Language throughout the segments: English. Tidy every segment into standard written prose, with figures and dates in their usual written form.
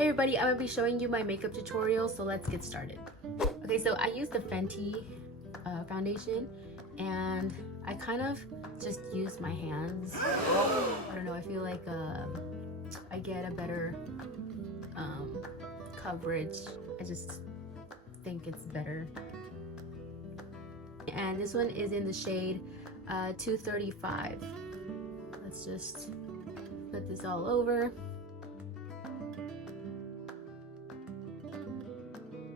Hey everybody, I'm gonna be showing you my makeup tutorial, so let's get started. Okay, so I use the Fenty foundation, and I kind of just use my hands. I don't know, I feel like I get a better coverage. I just think it's better. And this one is in the shade 235. Let's just put this all over.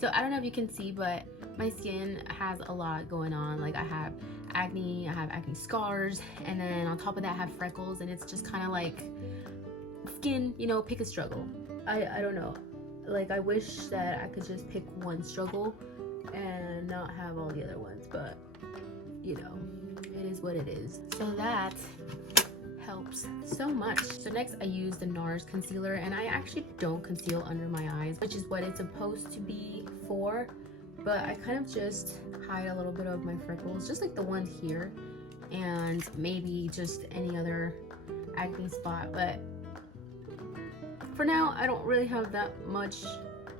So I don't know if you can see, but my skin has a lot going on. Like I have acne scars, and then on top of that I have freckles, and it's just kind of like skin, you know, pick a struggle. I don't know. Like I wish that I could just pick one struggle and not have all the other ones, but you know, it is what it is. So that helps so much. So next I use the Nars concealer, and I actually don't conceal under my eyes, which is what it's supposed to be for, but I kind of just hide a little bit of my freckles, just like the ones here, and maybe just any other acne spot. But for now I don't really have that much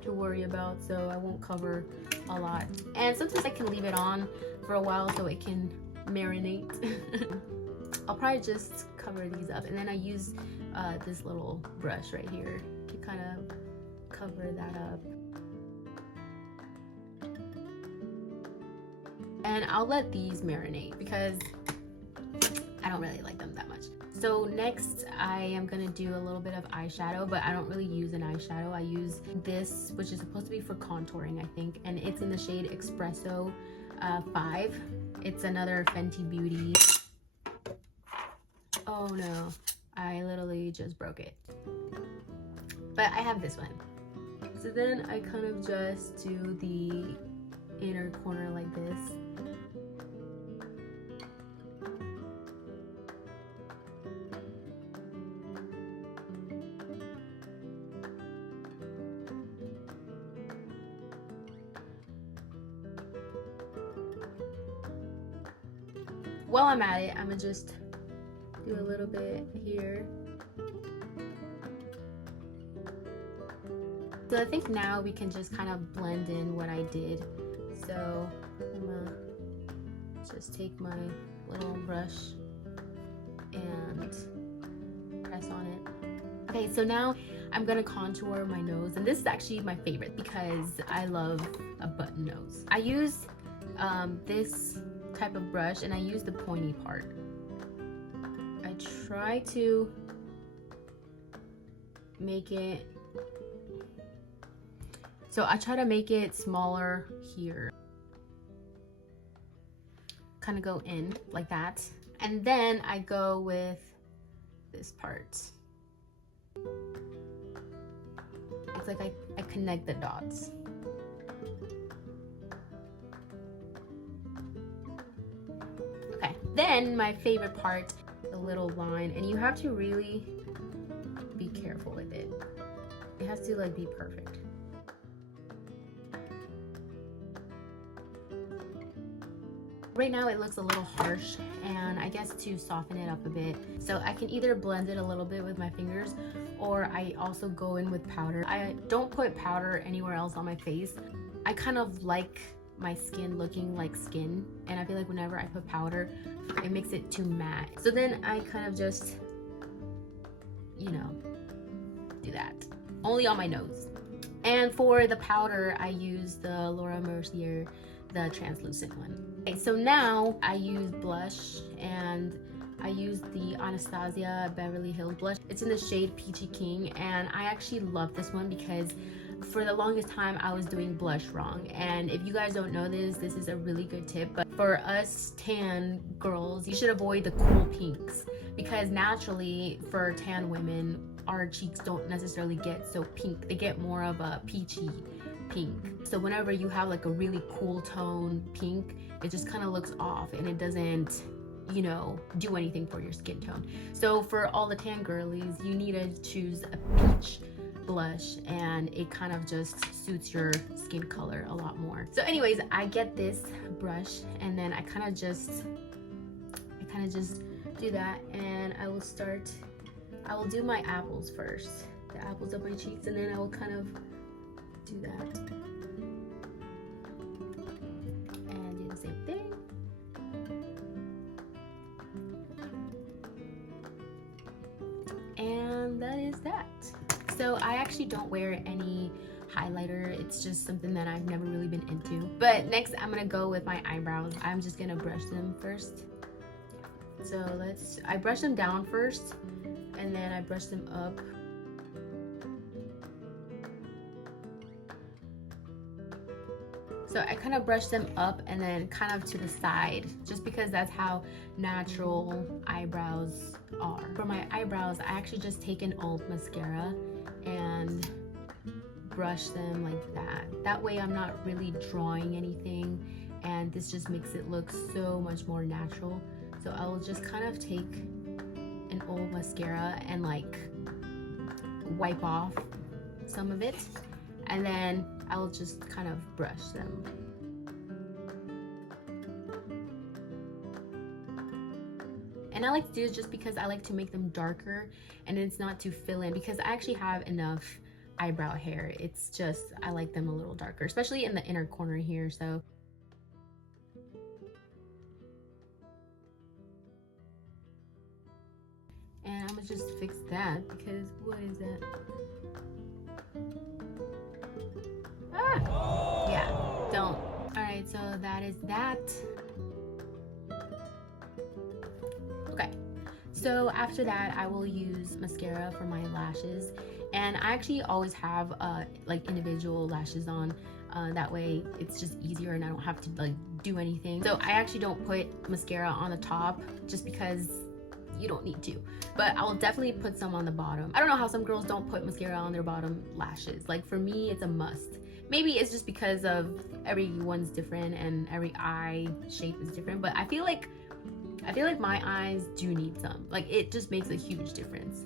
to worry about, so I won't cover a lot. And sometimes I can leave it on for a while so it can marinate. I'll probably just cover these up, and then I use this little brush right here to kind of cover that up. And I'll let these marinate because I don't really like them that much. So next I am gonna do a little bit of eyeshadow, but I don't really use an eyeshadow. I use this, which is supposed to be for contouring, I think, and it's in the shade Espresso 5. It's another Fenty Beauty. Oh no, I literally just broke it. But I have this one. So then I kind of just do the inner corner like this. While I'm at it, I'm gonna just do a little bit here. So I think now we can just kind of blend in what I did. So I'm gonna just take my little brush and press on it. Okay, so now I'm gonna contour my nose, and this is actually my favorite because I love a button nose. I use this type of brush, and I use the pointy part. I try to make it, so I try to make it smaller here. Kind of go in like that. And then I go with this part. It's like I connect the dots. Okay, then my favorite part, the little line, and you have to really be careful with it. It has to like be perfect. Right now it looks a little harsh, and I guess to soften it up a bit, so I can either blend it a little bit with my fingers, or I also go in with powder. I don't put powder anywhere else on my face. I kind of like my skin looking like skin, and I feel like whenever I put powder, it makes it too matte. So then I kind of just, you know, do that. Only on my nose. And for the powder, I use the Mercier, the translucent one. Okay, so now I use blush, and I use the Anastasia Beverly Hills blush. It's in the shade Peachy King, and I actually love this one because for the longest time I was doing blush wrong. And if you guys don't know this is a really good tip, but for us tan girls, you should avoid the cool pinks, because naturally for tan women, our cheeks don't necessarily get so pink. They get more of a peachy pink. So whenever you have like a really cool tone pink, it just kind of looks off, and it doesn't, you know, do anything for your skin tone. So for all the tan girlies, you need to choose a peach blush, and it kind of just suits your skin color a lot more. So anyways, I get this brush, and then I kind of just do that, and I will do my apples first. The apples up my cheeks, and then I will kind of do that. And do the same thing. And that is that. So I actually don't wear any highlighter. It's just something that I've never really been into. But next I'm gonna go with my eyebrows. I'm just gonna brush them first. So I brush them down first, and then I brush them up. So I kind of brush them up and then kind of to the side, just because that's how natural eyebrows are. For my eyebrows, I actually just take an old mascara and brush them like that. That way I'm not really drawing anything, and this just makes it look so much more natural. So I will just kind of take an old mascara and like wipe off some of it, and then I'll just kind of brush them. And I like to do this just because I like to make them darker, and it's not to fill in, because I actually have enough eyebrow hair. It's just I like them a little darker, especially in the inner corner here. So and I'm gonna just fix that, because what is that? Ah! Yeah, don't. Alright, so that is that. Okay, so after that I will use mascara for my lashes, and I actually always have like individual lashes on. That way it's just easier and I don't have to like do anything. So I actually don't put mascara on the top just because you don't need to, but I will definitely put some on the bottom. I don't know how some girls don't put mascara on their bottom lashes. Like for me, it's a must. Maybe it's just because of everyone's different and every eye shape is different, but I feel like my eyes do need some. Like it just makes a huge difference.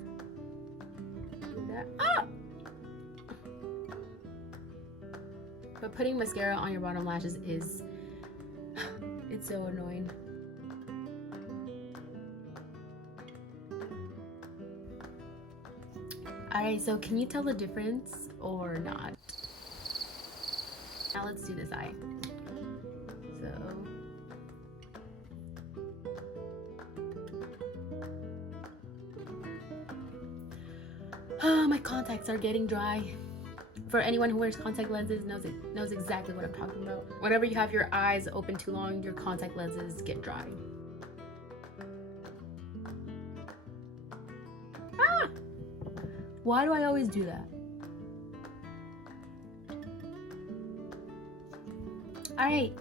Ah! But putting mascara on your bottom lashes is, it's so annoying. Alright, so can you tell the difference or not? Now let's do this eye. So my contacts are getting dry. For anyone who wears contact lenses knows exactly what I'm talking about. Whenever you have your eyes open too long, your contact lenses get dry. Ah! Why do I always do that? Alright,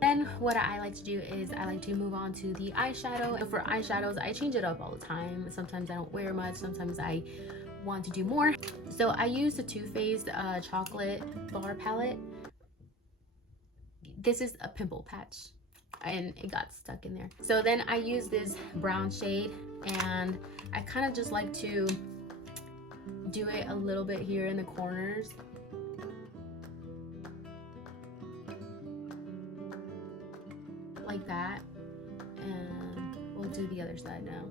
then what I like to do is I like to move on to the eyeshadow. And for eyeshadows, I change it up all the time. Sometimes I don't wear much, sometimes I want to do more. So I use the Too Faced chocolate bar palette. This is a pimple patch and it got stuck in there. So then I use this brown shade, and I kind of just like to do it a little bit here in the corners. Like that. And we'll do the other side now.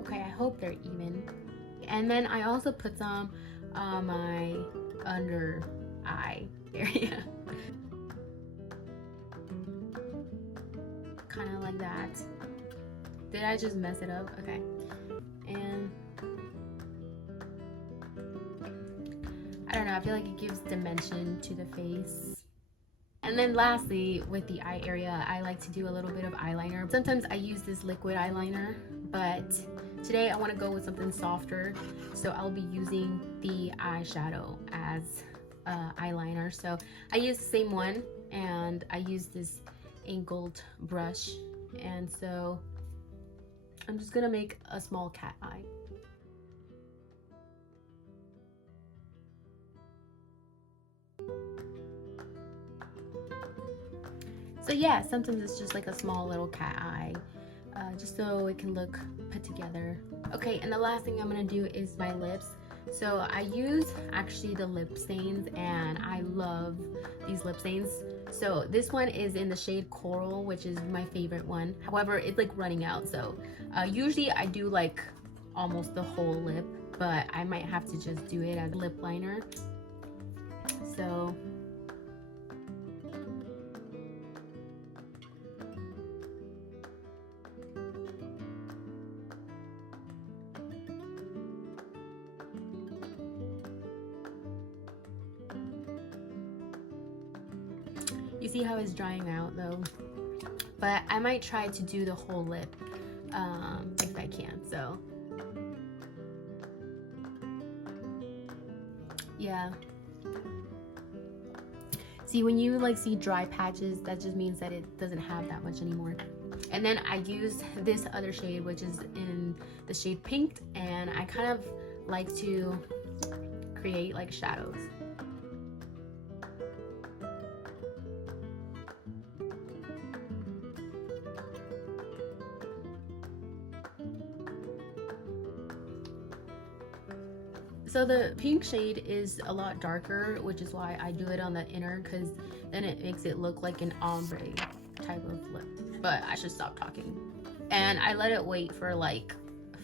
Okay, I hope they're even. And then I also put some on my under eye area. Kind of like that. Did I just mess it up? Okay. And I don't know, I feel like it gives dimension to the face. And then lastly, with the eye area, I like to do a little bit of eyeliner. Sometimes I use this liquid eyeliner, but today I want to go with something softer, so I'll be using the eyeshadow as eyeliner. So I use the same one, and I use this angled brush, and so I'm just gonna make a small cat eye. So yeah, sometimes it's just like a small little cat eye, just so it can look put together. Okay, and the last thing I'm gonna do is my lips. So I use actually the lip stains, and I love these lip stains. So this one is in the shade Coral, which is my favorite one. However, it's like running out. So usually I do like almost the whole lip, but I might have to just do it as lip liner. So you see how it's drying out though, but I might try to do the whole lip if I can. So yeah, see, when you like see dry patches, that just means that it doesn't have that much anymore. And then I used this other shade, which is in the shade Pink, and I kind of like to create like shadows. So the pink shade is a lot darker, which is why I do it on the inner, because then it makes it look like an ombre type of lip. But I should stop talking. And I let it wait for like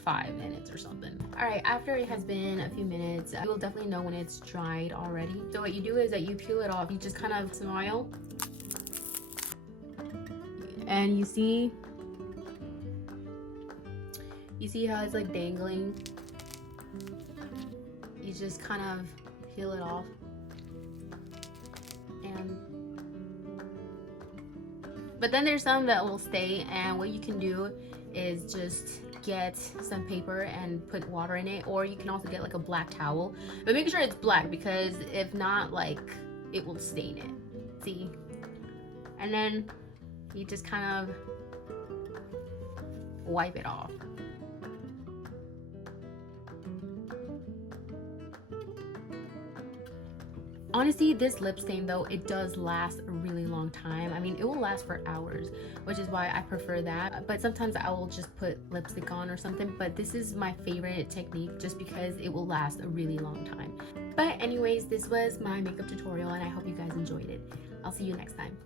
5 minutes or something. All right, after it has been a few minutes, you will definitely know when it's dried already. So what you do is that you peel it off. You just kind of smile. And you see how it's like dangling? You just kind of peel it off, but then there's some that will stay, and what you can do is just get some paper and put water in it, or you can also get like a black towel, but make sure it's black, because if not, like, it will stain it. See? And then you just kind of wipe it off. Honestly, this lip stain though, it does last a really long time. I mean, it will last for hours, which is why I prefer that. But sometimes I will just put lipstick on or something. But this is my favorite technique just because it will last a really long time. But anyways, this was my makeup tutorial, and I hope you guys enjoyed it. I'll see you next time.